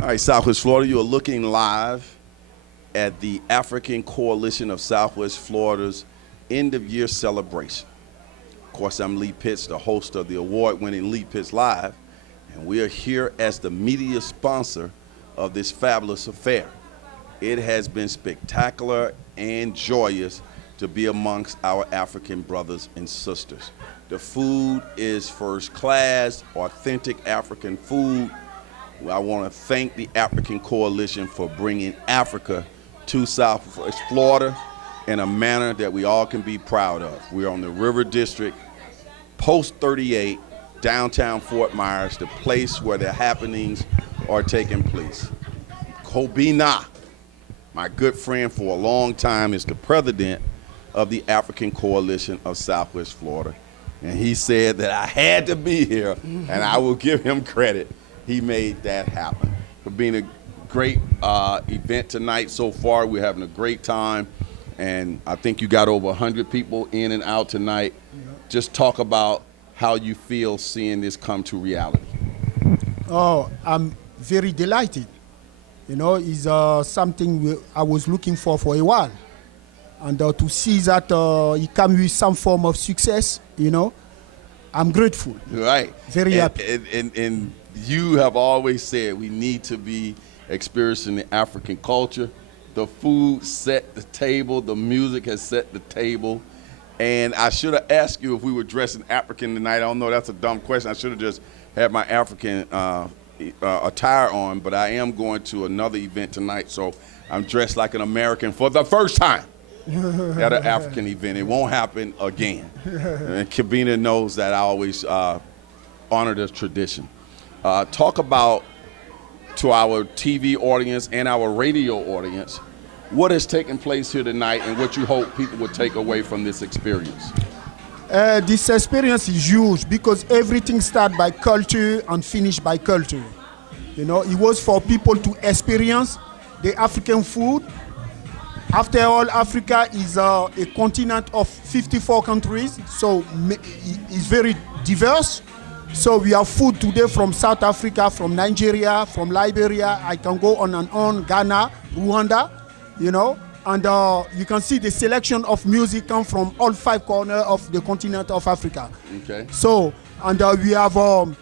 All right, Southwest Florida, you are looking live at the African Coalition of Southwest Florida's end-of-year celebration. Of course, I'm Lee Pitts, the host of the award-winning Lee Pitts Live, and we are here as the media sponsor of this fabulous affair. It has been spectacular and joyous to be amongst our African brothers and sisters. The food is first class, authentic African food. I want to thank the African Coalition for bringing Africa to Southwest Florida in a manner that we all can be proud of. We're on the River District, Post 38, downtown Fort Myers, the place where the happenings are taking place. Kobena, my good friend for a long time, is the president of the African Coalition of Southwest Florida. And he said that I had to be here, and I will give him credit. He made that happen. For being a great event tonight so far. We're having a great time, and I think you got over 100 people in and out tonight. Just talk about how you feel seeing this come to reality. Oh, I'm very delighted. You know, it's something I was looking for a while. And to see that it come with some form of success, you know, I'm grateful. Right. Very happy. And you have always said we need to be experiencing the African culture. The food set the table. The music has set the table. And I should have asked you if we were dressing African tonight. I don't know, that's a dumb question. I should have just had my African attire on, but I am going to another event tonight, so I'm dressed like an American for the first time at an African event. It won't happen again. And Kobena knows that I always honor the tradition. Talk about, to our TV audience and our radio audience, what has taken place here tonight and what you hope people will take away from this experience. This experience is huge because everything starts by culture and finished by culture. You know, it was for people to experience the African food. After all, Africa is a continent of 54 countries, so it's very diverse. So we have food today from South Africa, from Nigeria, from Liberia. I can go on and on, Ghana, Rwanda, you know. And you can see the selection of music come from all 5 corners of the continent of Africa. Okay. So, and we have a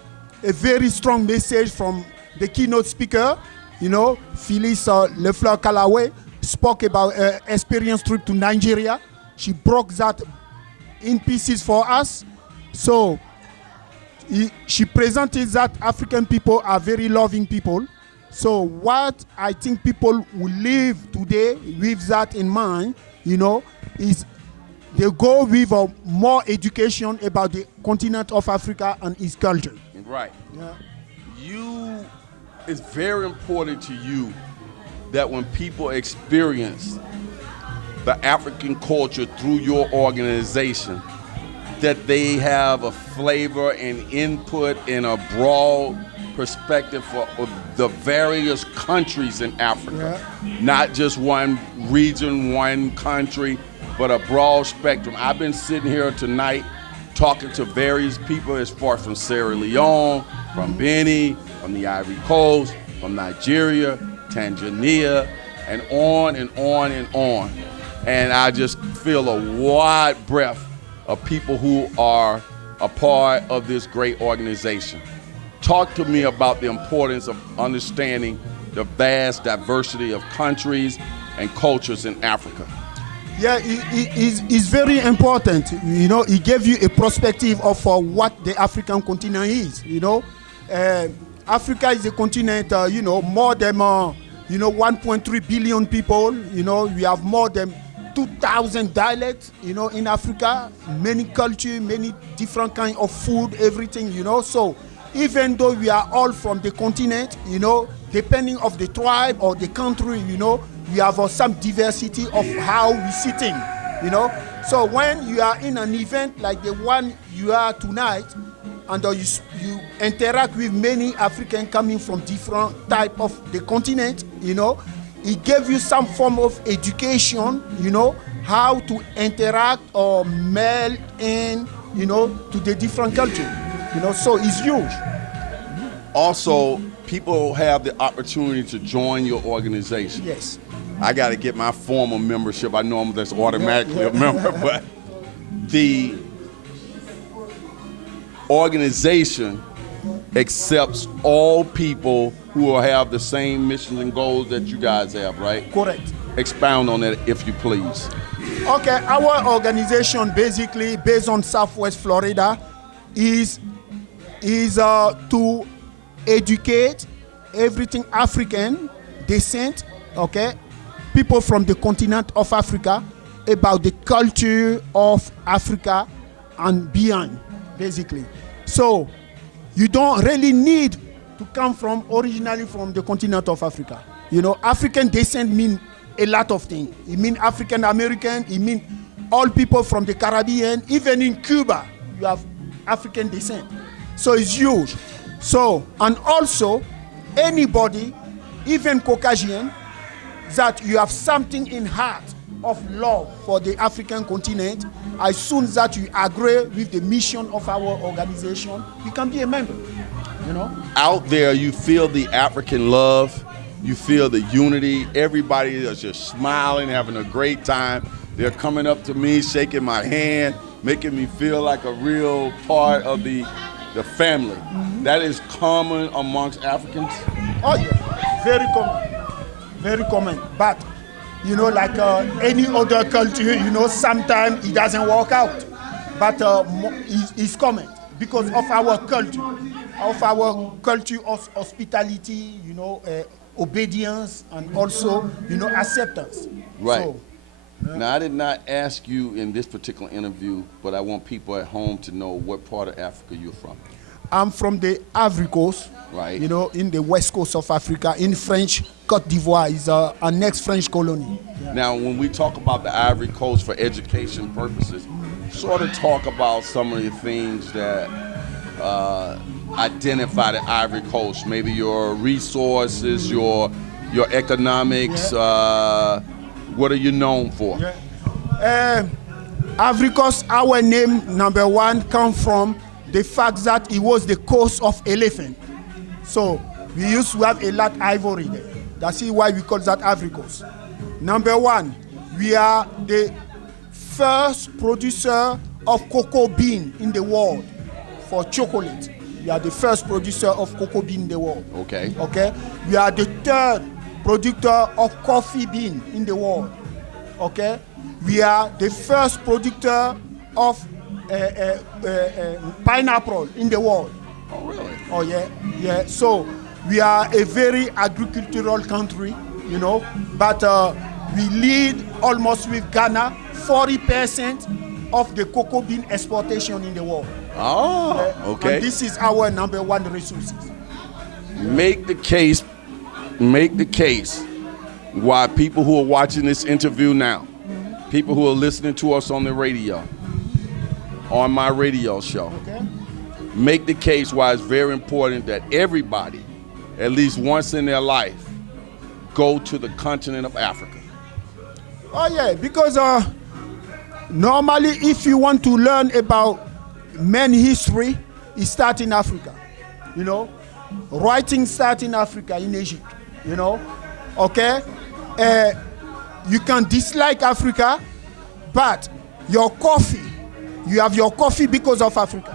very strong message from the keynote speaker, you know, Phyllis Lefleur-Callaway spoke about experience trip to Nigeria. She broke that in pieces for us. So, she presented that African people are very loving people. So what I think people will live today with that in mind, you know, is they go with more education about the continent of Africa and its culture. Right. Yeah. It's very important to you that when people experience the African culture through your organization, that they have a flavor and input in a broad perspective for the various countries in Africa. Yeah. Not just one region, one country, but a broad spectrum. I've been sitting here tonight talking to various people as far from Sierra Leone, from Benin, from the Ivory Coast, from Nigeria, Tanzania, and on and on and on. And I just feel a wide breadth of people who are a part of this great organization. Talk to me about the importance of understanding the vast diversity of countries and cultures in Africa. Yeah, it's very important. You know, it gave you a perspective of what the African continent is. You know, Africa is a continent. You know, more than 1.3 billion people. You know, we have more than 2,000 dialects. You know, in Africa, many culture, many different kind of food, everything. You know, so even though we are all from the continent, you know, depending of the tribe or the country, you know, we have some diversity of how we sitting, you know. So when you are in an event like the one you are tonight, and you interact with many Africans coming from different type of the continent, you know, it gave you some form of education, you know, how to interact or meld in, you know, to the different culture, you know. So it's huge. Also, people have the opportunity to join your organization. Yes. I got to get my formal membership. I know I'm just automatically a member, but the organization accepts all people who will have the same missions and goals that you guys have, right? Correct. Expound on that, if you please. Okay, our organization basically based on Southwest Florida is to educate everything African descent, okay, people from the continent of Africa about the culture of Africa and beyond, basically. So you don't really need to come from originally from the continent of Africa. You know, African descent mean a lot of things. It means African American, it means all people from the Caribbean, even in Cuba, you have African descent. So it's huge. So, and also, anybody, even Caucasian, that you have something in heart of love for the African continent, as soon as that you agree with the mission of our organization, you can be a member, you know? Out there, you feel the African love, you feel the unity, everybody is just smiling, having a great time. They're coming up to me, shaking my hand, making me feel like a real part of the family. Mm-hmm. That is common amongst Africans? Oh yeah, very common, very common. But, you know, like any other culture, you know, sometimes it doesn't work out. But it's common because of our culture of hospitality, you know, obedience, and also, you know, acceptance. Right. So, now, I did not ask you in this particular interview, but I want people at home to know what part of Africa you're from. I'm from the Ivory Coast, right? You know, in the west coast of Africa, in French, Côte d'Ivoire is a next French colony. Yeah. Now, when we talk about the Ivory Coast for education purposes, sort of talk about some of the things that identify the Ivory Coast, maybe your resources, your economics, what are you known for? Ivory Coast, our name, number one, comes from the fact that it was the coast of elephant. So we used to have a lot of ivory there. That's why we call that Ivory Coast. Number one, we are the first producer of cocoa bean in the world for chocolate. We are the first producer of cocoa bean in the world. Okay. Okay. We are the third producer of coffee bean in the world. Okay. We are the first producer of pineapple in the world. Oh, really? Oh, yeah. Yeah. So we are a very agricultural country, you know, but we lead almost with Ghana 40% of the cocoa bean exportation in the world. Oh, okay. And this is our number one resources. Make the case why people who are watching this interview now, people who are listening to us on the radio, on my radio show, make the case why it's very important that everybody, at least once in their life, go to the continent of Africa. Oh yeah, because normally if you want to learn about man history, it starts in Africa, you know. Writing starts in Africa, in Egypt, you know. Okay? You can dislike Africa, but your coffee, you have your coffee because of Africa.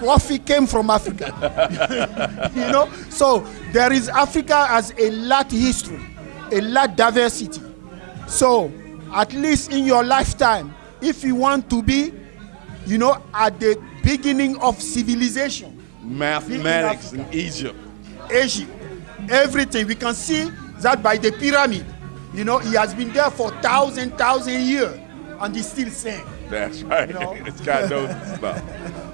Coffee came from Africa. You know? So there is Africa as a lot history, a lot diversity. So at least in your lifetime, if you want to be, you know, at the beginning of civilization. Mathematics in Egypt. Egypt. Everything. We can see that by the pyramid. You know, he has been there for thousand years, and he's still same. That's right. You know? It's got those stuff.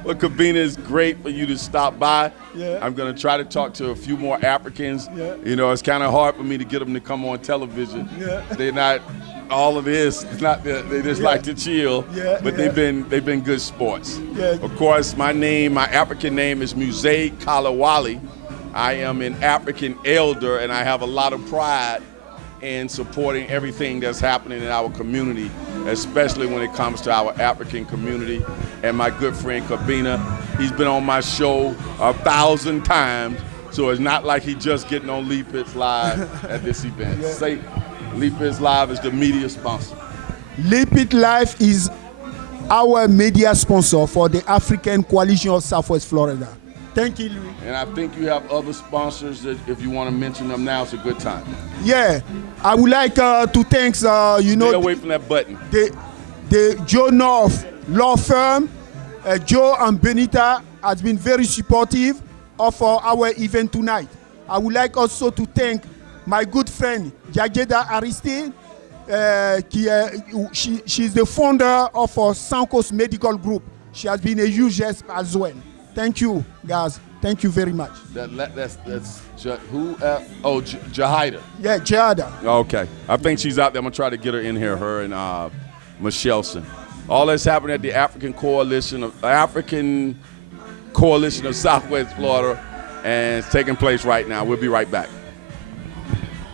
Well, Kobena, it's great for you to stop by. Yeah. I'm going to try to talk to a few more Africans. Yeah. You know, it's kind of hard for me to get them to come on television. Yeah. They're not all of this. It's not that they just like to chill. Yeah. But they've been good sports. Yeah. Of course, my African name is Musée Kalawali. I am an African elder, and I have a lot of pride in supporting everything that's happening in our community, especially when it comes to our African community. And my good friend Kobena, he's been on my show 1,000 times. So it's not like he just getting on Lee Pitts Live at this event. Say, Lee Pitts Live is the media sponsor. Lee Pitts Live is our media sponsor for the African Coalition of Southwest Florida. Thank you, Louis. And I think you have other sponsors that if you want to mention them now, it's a good time. Yeah, I would like to thank, Stay away from that button. the Joe North law firm. Joe and Benita has been very supportive of our event tonight. I would like also to thank my good friend Jajeda Aristide. She's the founder of Sankos Medical Group. She has been a huge help as well. Thank you, guys. Thank you very much. That's who? Jahida. Yeah, Jahida. Okay. I think she's out there. I'm going to try to get her in here, her and Michelson. All that's happening at the African Coalition of Southwest Florida, and it's taking place right now. We'll be right back.